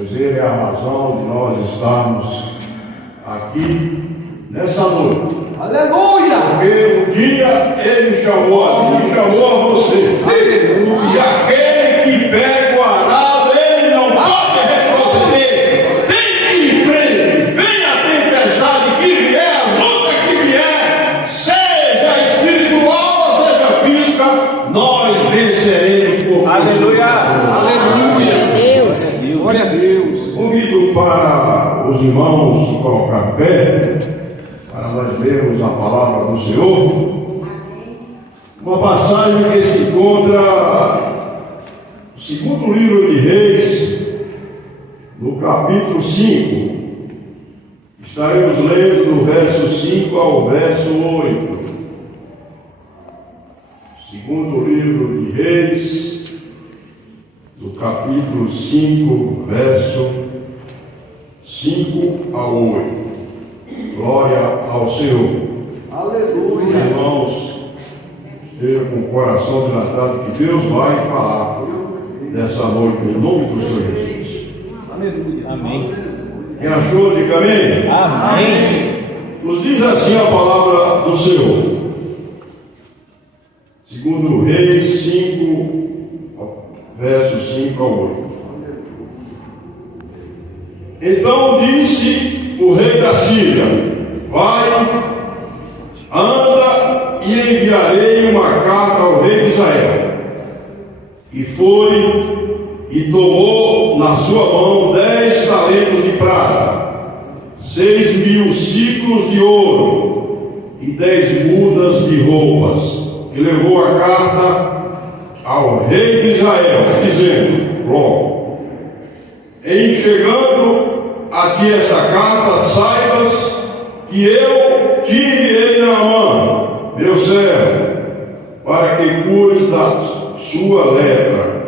pois Ele é a razão de nós estarmos aqui nessa noite. Aleluia! Porque um dia Ele chamou a mim e chamou a você. Aleluia! E aquele que pega o arado, ele não pode retroceder. Tem que ir em frente. Venha a tempestade que vier, a luta que vier, seja espiritual ou seja física, nós venceremos por Aleluia! Aleluia! Deus. Glória a Deus! Convido para os irmãos se colocar pé, para nós lermos a palavra do Senhor. Uma passagem que se encontra no segundo livro de Reis, no capítulo 5. Estaremos lendo do verso 5 ao verso 8. Segundo livro de Reis, do capítulo 5, verso 5 ao 8. Glória ao Senhor. Aleluia! Irmãos, esteja com o coração dilatado que Deus vai falar nessa noite, em nome do Senhor Jesus. Aleluia! Amém. Quem achou, diga amém. Amém. Nos diz assim a palavra do Senhor. Segundo Reis 5, versos 5 ao 8. Então disse o rei da Síria: vai, anda e enviarei uma carta ao rei de Israel. E foi e tomou na sua mão 10 talentos de prata, 6.000 ciclos de ouro e 10 mudas de roupas, e levou a carta ao rei de Israel, dizendo: logo, em chegando aqui esta carta, saibas que eu te enviei na mão, meu servo, para que cures da sua lepra.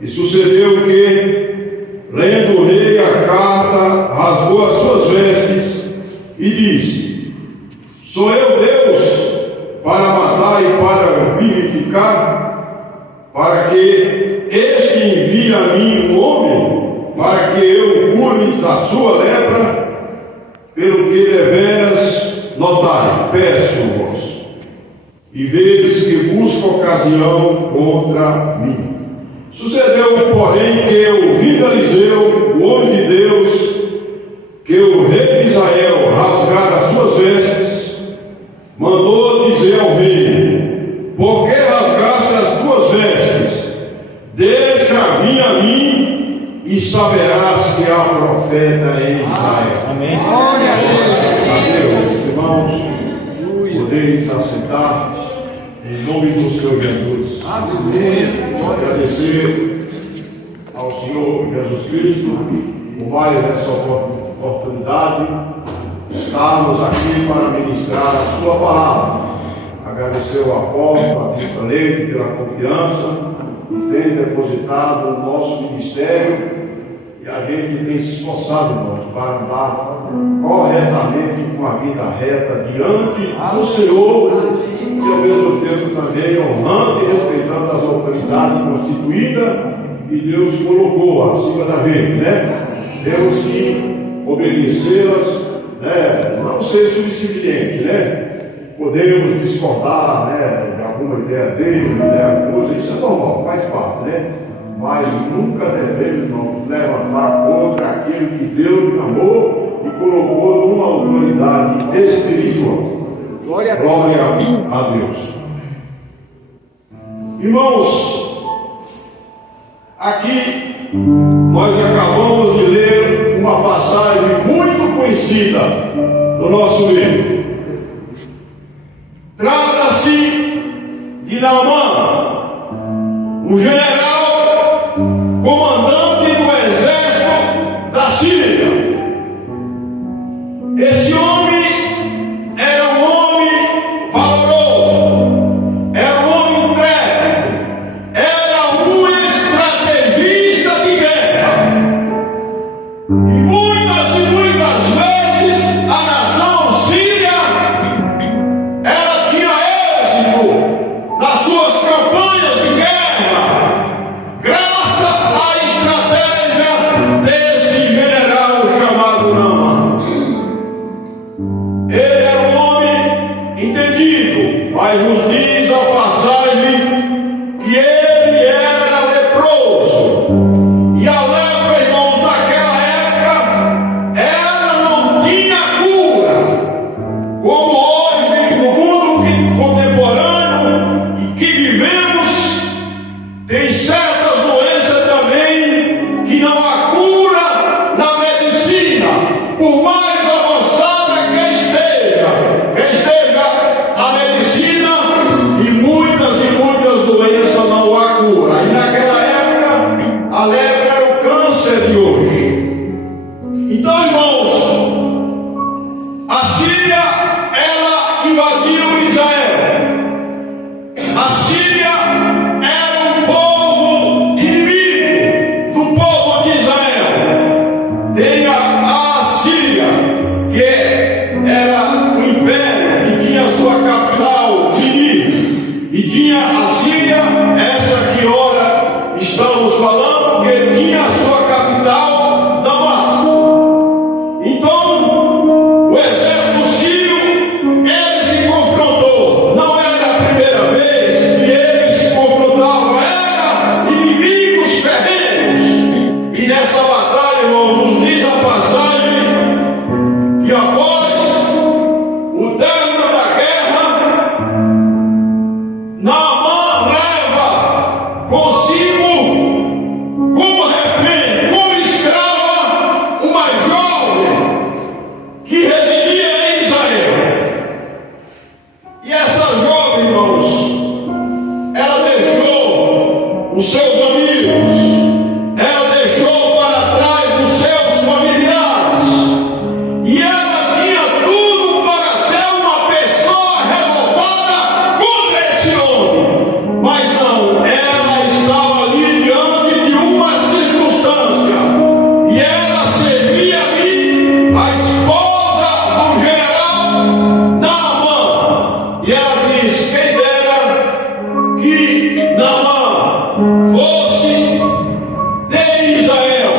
E sucedeu que, lendo o rei a carta, rasgou as suas vestes e disse: sou eu Deus para matar e para vivificar, para que este envie a mim um homem, para que eu cure da sua lepra? Pelo que deveras notai, peço-vos, e vedes que busca ocasião contra mim. Sucedeu, porém, que ouvindo Eliseu, o homem de Deus, que o rei de Israel rasgara as suas vestes, mandou dizer ao rei: por que rasgaste as tuas vestes? Deixa vir a mim, e saberás que há profeta em Israel. Amém. Glória a Deus, irmãos, podeis assentar em nome do Senhor Jesus. Aleluia! Agradecer ao Senhor Jesus Cristo por mais essa oportunidade de estarmos aqui para ministrar a sua palavra. Agradecer ao apóstolo, a Bispa Leite, pela confiança que tem depositado no nosso ministério, e a gente tem se esforçado, irmãos, para andar corretamente com a vida reta diante do Senhor, e ao mesmo tempo também honrando e respeitando as autoridades constituídas que Deus colocou acima da gente, né? Temos que obedecê-las, né? Não ser subserviente, né? Podemos discordar, né, de alguma ideia dele, né, coisa, isso é normal, faz parte, né? Mas nunca devemos nos levantar contra aquilo que Deus chamou e colocou numa autoridade espiritual. Glória a Glória a Deus. Irmãos, aqui nós acabamos de ler uma passagem muito conhecida no nosso livro. Trata-se de Naamã, um general comandante do exército da Síria. Esse homem era um homem valoroso, era um homem intrépido, era um estrategista de guerra. E muitas vezes a nação síria, ela tinha êxito nas suas campanhas de guerra, graças à estratégia desse porque tinha a sua capital Damasco. Então, o exército sírio, ele se confrontou. Não era a primeira vez que ele se confrontava, era inimigos ferrenhos. E nessa batalha, irmão, nos diz a passagem que após o término da guerra, Naamã leva consigo como refém, como escrava, uma jovem que residia em Israel. E essa jovem, irmãos, ela deixou os seus amigos, ela deixou para trás os seus familiares, e ela tinha tudo para ser uma pessoa revoltada contra esse homem. Mas não, ela estava ali diante de uma circunstância, e ela servia ali a esposa do general Naamã. E ela diz: quem dera que Naamã fosse de Israel.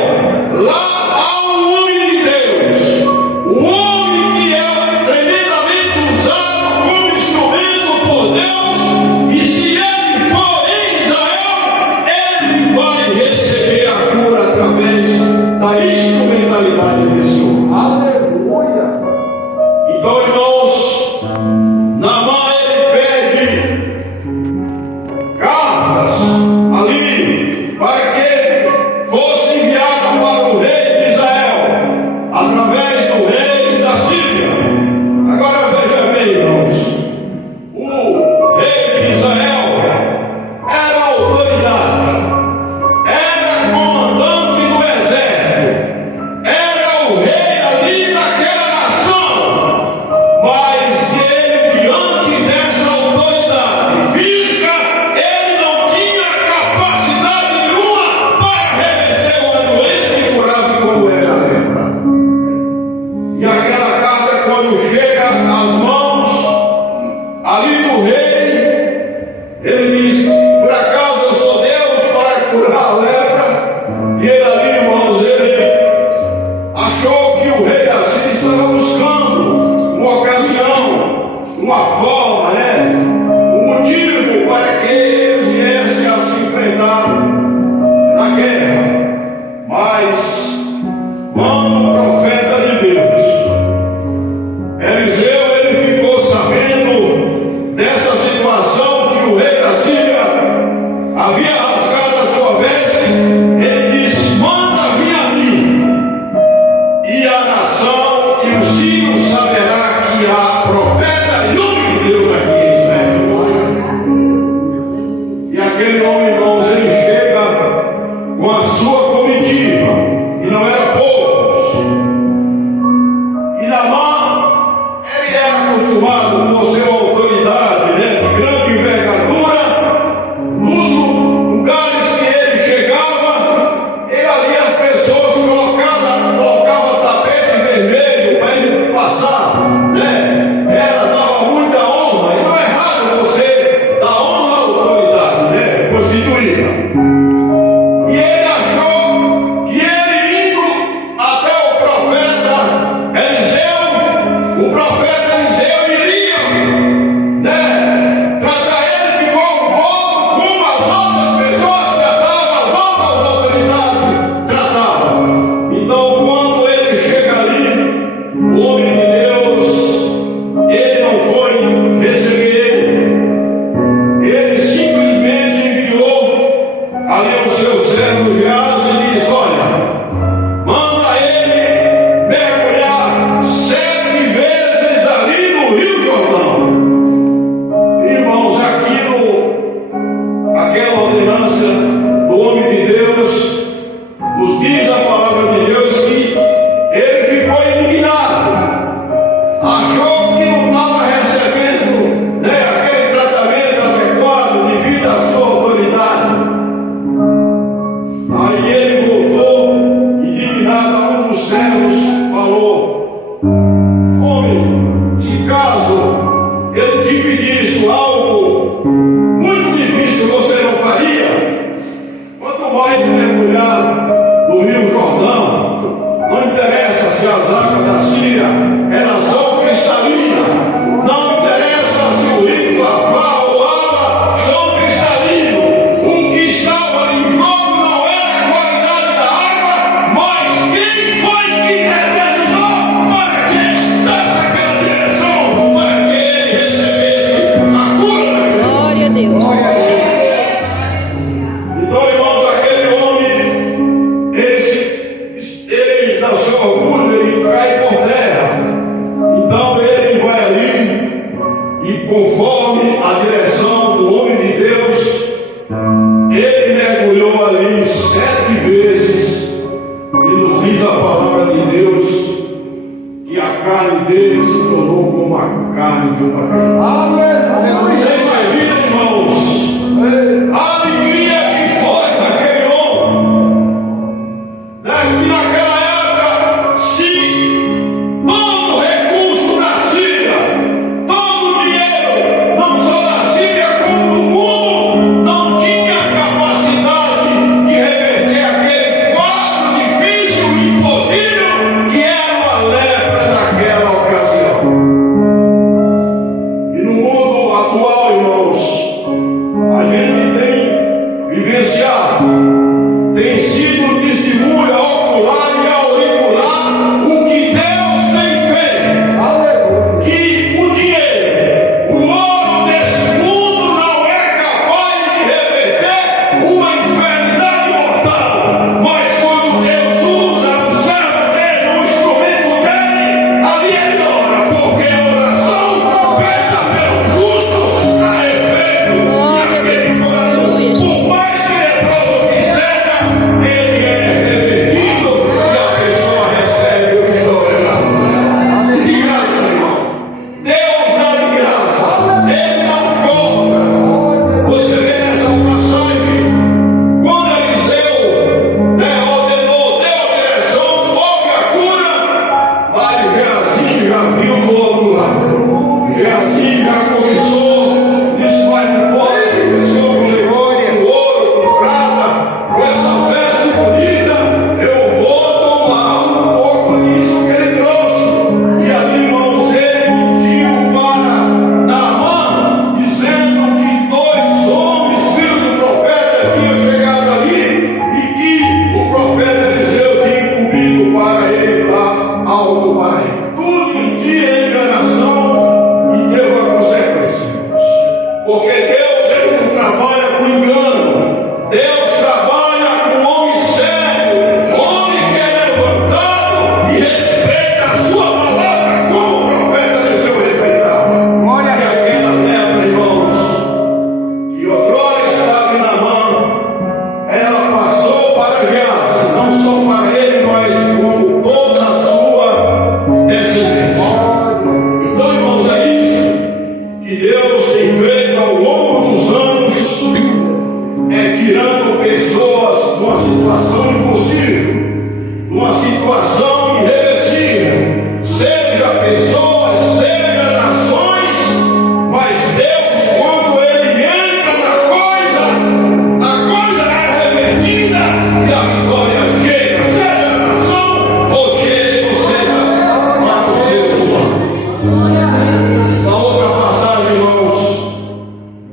Lá há um homem de Deus, um homem que é tremendamente usado como instrumento por Deus, e se ele for em Israel, ele vai receber a cura através da instrumentalidade desse homem. Aleluia. Então, irmãos, Naamã ele pede cartas ali para que fosse enviada para o rei de Israel, através do rei da Síria. Agora veja bem, irmãos, o rei de Israel era a autoridade, era comandante do exército, era o rei ali daquela nação. Mas ele, diante dessa autoridade física, ele não tinha capacidade nenhuma para reverter uma doença incurável como era a lepra. E aquela carta, quando chega às mãos ali do rei, ele diz: por acaso eu sou Deus para curar a lepra? E ele ali, irmãos, ele achou que o rei da Síria estava buscando uma ocasião, uma forma, um motivo para que eles viessem a se enfrentar na guerra. Mas, quando o profeta de Deus, Eliseu, ele ficou sabendo dessa situação, que o rei da Síria havia rasgado a sua veste, ele disse: manda vir a mim, e a nação e o sírio saberá que há profeta e homem de Deus aqui em Israel. E aquele homem, irmãos, ele chega com a sua comitiva, e não era poucos. E Naamã, ele era acostumado por ser uma autoridade, de grande envergadura. Nos lugares que ele chegava, ele ali as pessoas colocavam tapete vermelho para ele passar, Ela dava muita honra, e não é errado você dar honra à autoridade, constituída. E ele achou que ele indo até o profeta Eliseu, o profeta Eliseu iria, tratar ele de igual modo como as outras pessoas tratavam, as outras autoridades tratavam. Então, quando ele chega ali, o homem de Deus, ele não foi receber ele. Ele simplesmente enviou ali o seu servo Geazi e disse: olha, manda ele mergulhar 7 vezes ali no Rio Jordão. Irmãos, aquela ordenança do homem de Deus, nos diz a palavra de Deus que ele ficou indignado, achou que não estava recebendo aquele tratamento adequado devido à sua autoridade. Aí ele voltou, indignado, a um dos servos falou: homem, se caso eu te pedisse algo muito difícil, você não faria? Quanto mais mergulhar mergulhar no Rio Jordão, não interessa se as águas da Síria elas são cristalinas, não interessa se o rio Lavá ou água são cristalinos, o que estava em jogo não era a qualidade da água, mas quem foi que determinou para que desse aquela direção, para que ele recebesse a cura daquele. Glória a Deus. Então, irmãos, aquele homem, ele no seu orgulho, ele cai por terra. Então ele vai ali e, conforme a direção do homem de Deus, ele mergulhou ali 7 vezes e nos diz a palavra de Deus que a carne dele se tornou como a carne de uma criança. Você imagina, irmãos, a alegria que foi daquele homem, que naquela época, se todo recurso da Síria, todo o dinheiro, não só da Síria como do mundo, não tinha capacidade de reverter aquele quadro difícil e impossível que era a lepra naquela ocasião. E no mundo atual, irmãos, a gente tem vivenciado, tem sido testemunha ocular e auricular o que Deus tem feito. Que o dinheiro, o ouro desse mundo não é capaz de reverter uma enfermidade mortal. Mas quando Deus usa o servo dele, o instrumento dele, ali ele ora, porque a oração feita pelo justo dá efeito. Glória a Deus. Aleluia, Jesus. Por mais que leproso que seja, ele é revertido e a pessoa recebe o vitória na fé. De graça, irmão. Deus dá de graça. Ele não cobra. Você vê nessa passagem, quando Eliseu ordenou, deu a direção, houve a cura, mas Geazi já viu do outro lado. Geazi já começou, disse: vai embora, que esse homem chegou com ouro, com prata, com essa veste bonita, eu vou tomar um pouco disso que ele trouxe. E ali, irmãos, ele mentiu para Naamã, dizendo que 2 homens, filhos do profeta, tinham chegado ali e que o profeta Eliseu tinha incumbido para ele dar algo para ele. Tudo mentira e enganação, e teve a consequência, irmãos. Porque Deus, ele não trabalha com engano. Deus trabalha com homem sério, homem que é levantado e respeita a sua palavra, como o profeta Eliseu respeitava. E aquela lepra, irmãos, que outrora estava em Naamã, ela passou para Geazi, não só para ele, mas como toda a sua descendência. Então, irmãos, é isso que Deus tem feito ao longo dos anos, tirando pessoas de uma situação impossível, de uma situação irreversível, seja pessoas, seja nações, mas Deus, quando ele entra na coisa, a coisa é revertida e a vitória chega, seja na nação ou seja para os seres humanos. Na outra passagem, irmãos,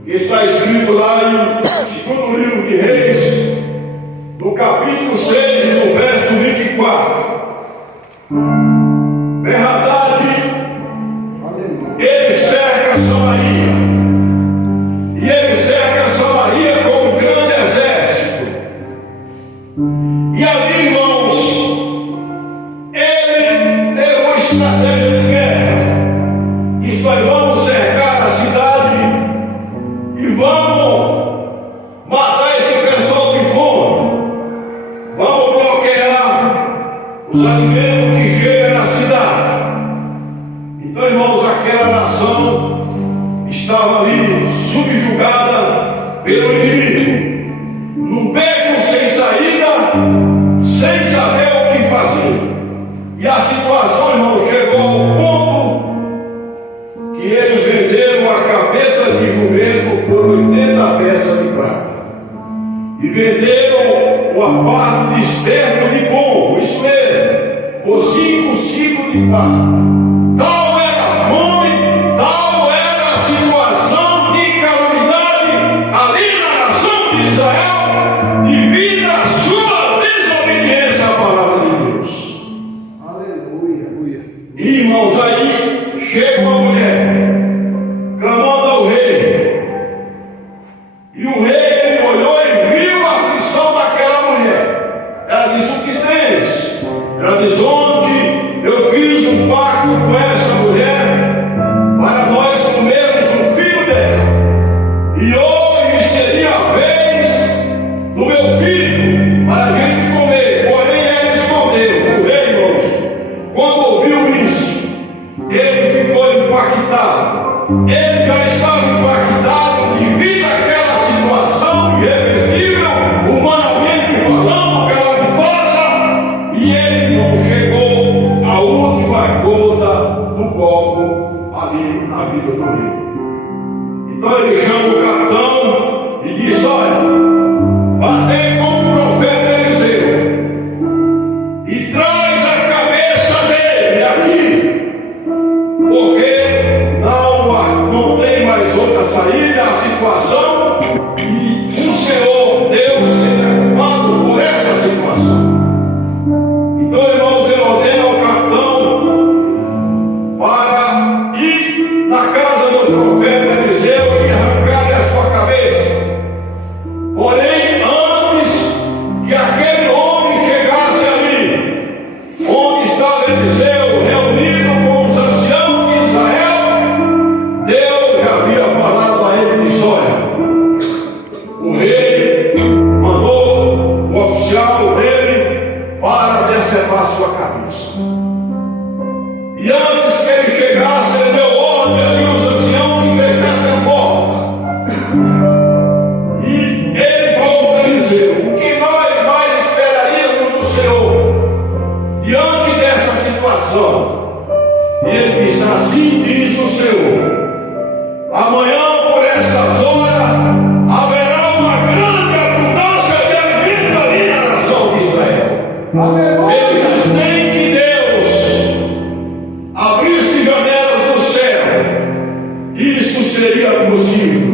está escrito lá em 2º livro de Reis, no capítulo 6, no verso 24. Ben-Hadad, ele cerca Samaria, e ele cerca Samaria com um grande exército. E ali, irmãos, ele teve uma estratégia de guerra. Isto é, vamos cercar a cidade e vamos matar esse pessoal de fome. Vamos bloquear os alimentos que chegam na cidade. Então, irmãos, aquela nação estava ali subjugada pelo inimigo, num beco sem saída, sem saber o que fazer. E a situação, irmão, chegou ao ponto que eles venderam a cabeça de jumento por 80 peças de prata. E venderam uma parte chamado de esterco de pombo, isso mesmo, os 5 ciclos de prata. Tal era a fome, tal era a situação de calamidade ali na nação de Israel, devido à sua desobediência à palavra de Deus. Aleluia. Irmãos, aí chega uma mulher clamando ao rei, e o rei ele olhou e viu a aflição daquela mulher. Ela disse: o que tens? Ela disse: ontem eu fiz um pacto com essa mulher para nós comermos o filho dela, e hoje seria a vez do meu filho para a gente comer. Porém ela escondeu. O rei, irmãos, quando ouviu isso, ele ficou impactado. Ele já estava impactado devido àquela situação irreversível, humanamente falando, calamitosa, e ele não chegou à última gota do copo ali na vida do rei. Então ele chama o capitão e diz: olha, batei com o profeta Eliseu e traz a cabeça dele aqui, porque não tem mais outra saída, a situação, e o Senhor Deus é culpado por essa situação. Então, irmãos, ele ordena ao capitão para ir na casa do profeta Eliseu e arrancar a sua cabeça. Porém, antes que aquele homem chegasse ali, onde estava Eliseu, reunido com os anciãos de Israel, Deus já havia falado a ele: disse: olha, o rei mandou o oficial dele para decepar sua cabeça. E antes que ele chegasse, ele deu ordem ali aos anciãos que fechassem a porta. E ele falou para Eliseu: o que nós mais esperaríamos do Senhor diante dessa situação? E ele disse: assim diz o Senhor, amanhã por essas horas haverá uma grande abundância de alimento ali na nação de Israel. Ele diz: nem que Deus abrisse janelas do céu, isso seria possível.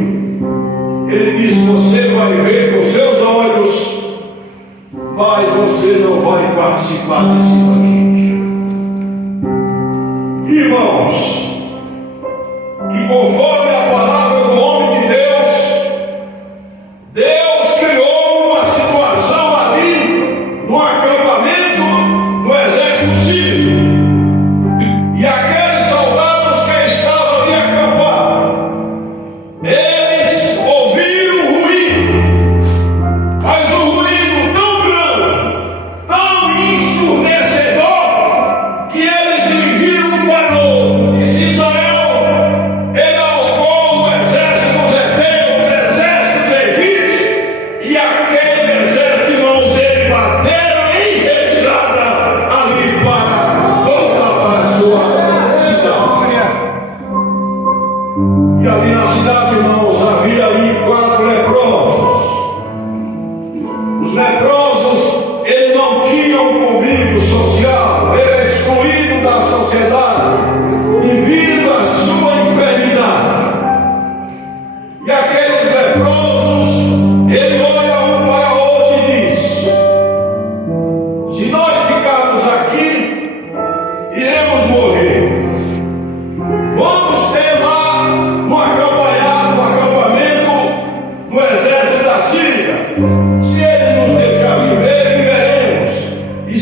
Ele diz: você vai ver com seus olhos, mas você não vai participar desse banquete. Irmãos, que conforme a palavra do homem de Deus, Deus criou uma situação ali no acampamento do exército sírio, e aqueles soldados que estavam ali acampados, eles ouviram o ruído, mas o ruído tão grande, tão ensurdecedor, que eles dirigiram para o outro. Disse: Israel, ele alocou o exército dos heteus, o exército egípcio, e aquele exército, irmãos, eles bateram em retirada ali para voltar para a sua cidade. E ali na cidade, irmãos, havia ali 4 leprosos. Os leprosos, eles não tinham convívio social, ele é excluído da sociedade devido à sua enfermidade. E aqueles leprosos, ele olha um para o outro e diz: se nós ficarmos aqui, iremos morrer. Vamos ter lá no acampamento do exército da Síria. Se eles nos deixarem viver, viveremos. E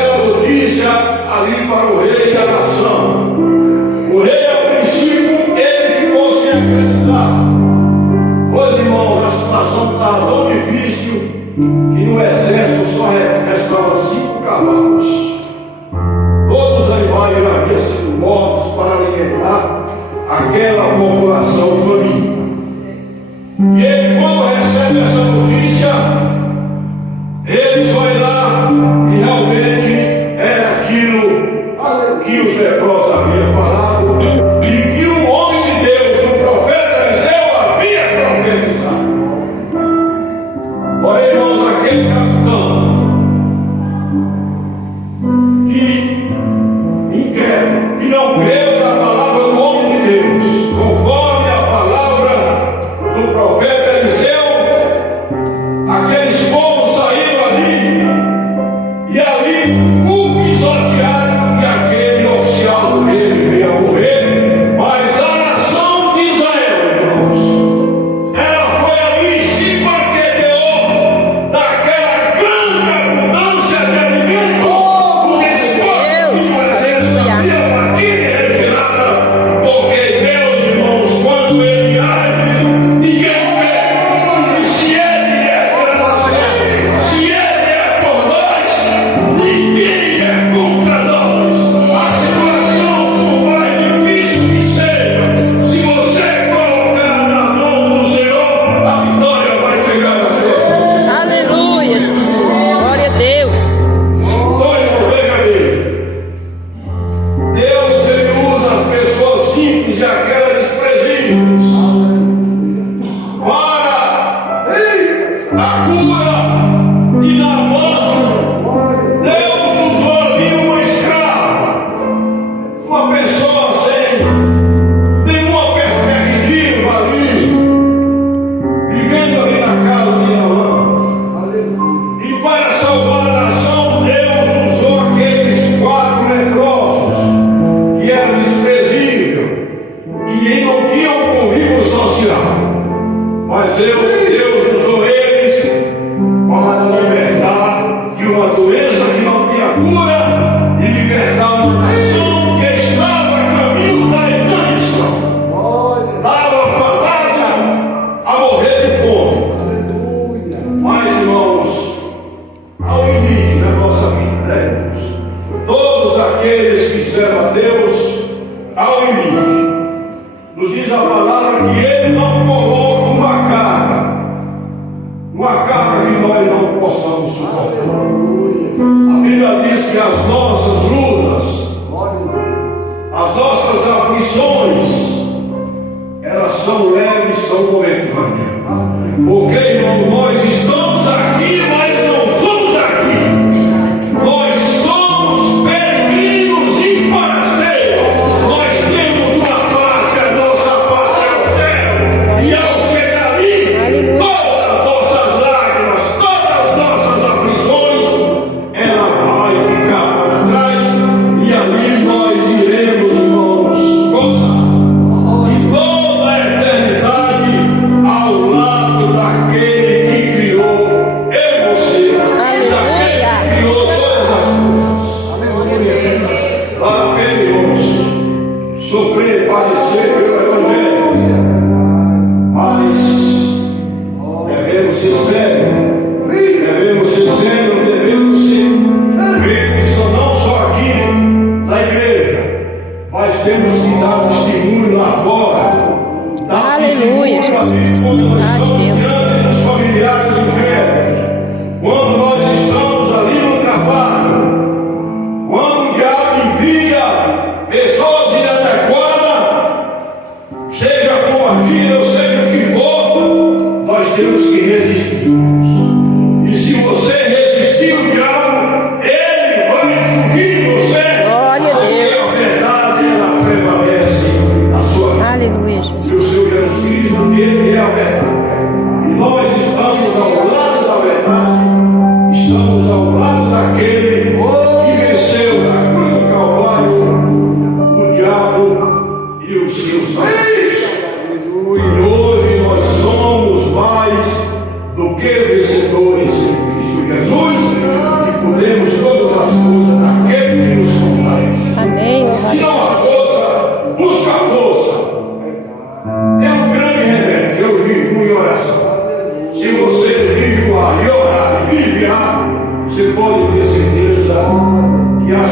bela notícia ali para o rei e a nação. O rei, a princípio, ele ficou sem acreditar. Pois, irmãos, a situação estava tão difícil que no exército só restavam 5 cavalos. Todos os animais já haviam sido mortos para alimentar aquela população faminta. E ele, quando recebe essa notícia, ele vai lá e realmente era aquilo que os leprosos haviam falado e que o homem de Deus, o profeta Eliseu, havia profetizado. Olha, irmãos, aquele capitão que incrédulo, que não creu na palavra do homem de Deus, conforme a palavra do profeta Eliseu, aqueles povos saíram ali e ali o pisotearam e aquele oficial do rei veio a morrer. Mas a nação de Israel, irmãos, ela foi ali e se banqueteou daquela grande abundância de alimento, porque esse povo havia batido e retirada, porque Deus, irmãos, quando ele age, ninguém vê. E se ele é por nós, se ele é por nós, ninguém é contra nós. A situação, por mais difícil que seja, se você colocar na mão do Senhor, a vitória vai chegar a você. Aleluia, Jesus. Glória a Deus. Antônio, veja bem, Deus, ele usa as pessoas simples e aquelas desprezíveis para a cura e na mão. Deus usou ali uma escrava, uma pessoa sem nenhuma perspectiva ali, vivendo ali na casa de Naamã. E para salvar a nação, Deus usou aqueles 4 leprosos que eram desprezíveis, que não tinham convívio social. Mas Deus usou eles para libertar de uma doença que não tinha cura e libertar uma nação que estava a caminho da inanição. Estava fadada a morrer de fome. Mas, irmãos, há um limite na nossa vida, né, irmãos? Todos aqueles que servem a Deus, há um limite. Nos diz a palavra que Ele não coloca uma carga que nós não possamos suportar. A Bíblia diz que as nossas lutas, as nossas aflições, elas são leves, são momentâneas. Porque, irmão, nós estamos aqui, mas não somos daqui. Nós somos peregrinos e forasteiros. Nós temos uma pátria, a nossa pátria é o céu. E ao chegar ali, todas as nossas lágrimas, todas as nossas aflições, ela vai ficar para trás. E ali nós iremos, irmãos, gozar de toda a eternidade ao lado daquele que criou eu e você, daquele que criou todas as coisas. Vale a pena, irmãos, sofrer, padecer pelo Evangelho, mas devemos ser sérios, devemos ser crentes, não só aqui na igreja, mas temos que dar testemunho lá fora. Dar Aleluia, testemunho Jesus. ali quando nós Glória a estamos Deus. diante dos familiares incrédulos, quando nós estamos ali no trabalho, quando o diabo envia pessoas inadequadas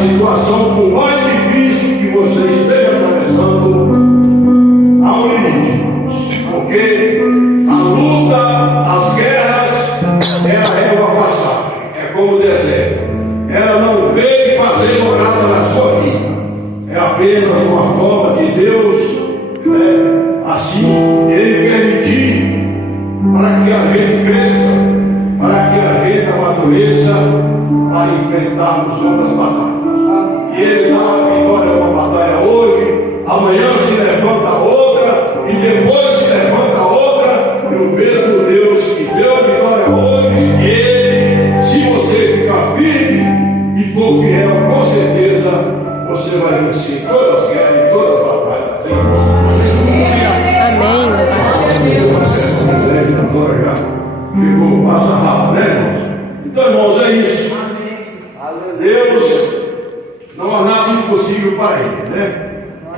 situação, por mais difícil que você esteja atravessando, há um limite, irmãos. Porque a luta, as guerras, ela é uma passagem. É como o deserto. Ela não veio fazer morada na sua vida. É apenas uma forma de Deus, assim, Ele permitir para que a gente cresça, para que a gente amadureça, para enfrentarmos outras batalhas. E Ele dá a vitória a uma batalha hoje, amanhã se levanta outra, e depois se levanta outra, e o mesmo Deus que deu a vitória hoje, Ele, se você ficar firme e for fiel, com certeza você vai vencer todas as guerras e todas as batalhas. Amém. Graças a Deus. Chegou, passa rápido, né, irmãos? Então, irmãos, é isso. Deus, não há nada impossível para Ele, né?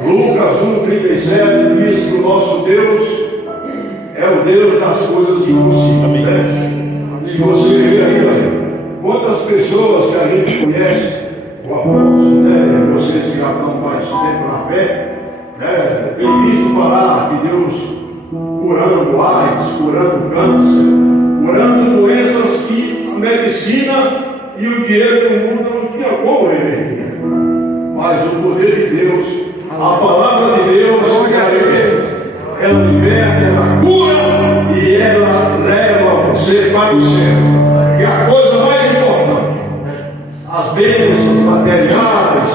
Lucas 1,37 diz que o nosso Deus é o Deus das coisas impossíveis, né? Se você ver aí, quantas pessoas que a gente conhece, o apóstolo, né? Vocês que já estão mais tempo na fé, né? Tem visto falar que Deus curando AIDS, curando câncer, curando doenças que a medicina e o dinheiro do mundo não tinha como reverter. Mas o poder de Deus, a palavra de Deus, ela liberta, ela cura e ela leva você para o céu. E a coisa mais importante, as bênçãos materiais,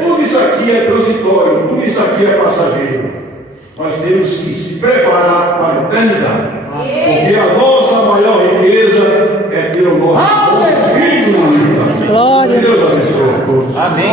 tudo isso aqui é transitório, tudo isso aqui é passageiro. Nós temos que se preparar para a eternidade. Porque a nossa maior riqueza é ter o nosso Espírito no livro. Glória a Deus. Deus abençoe. Amém.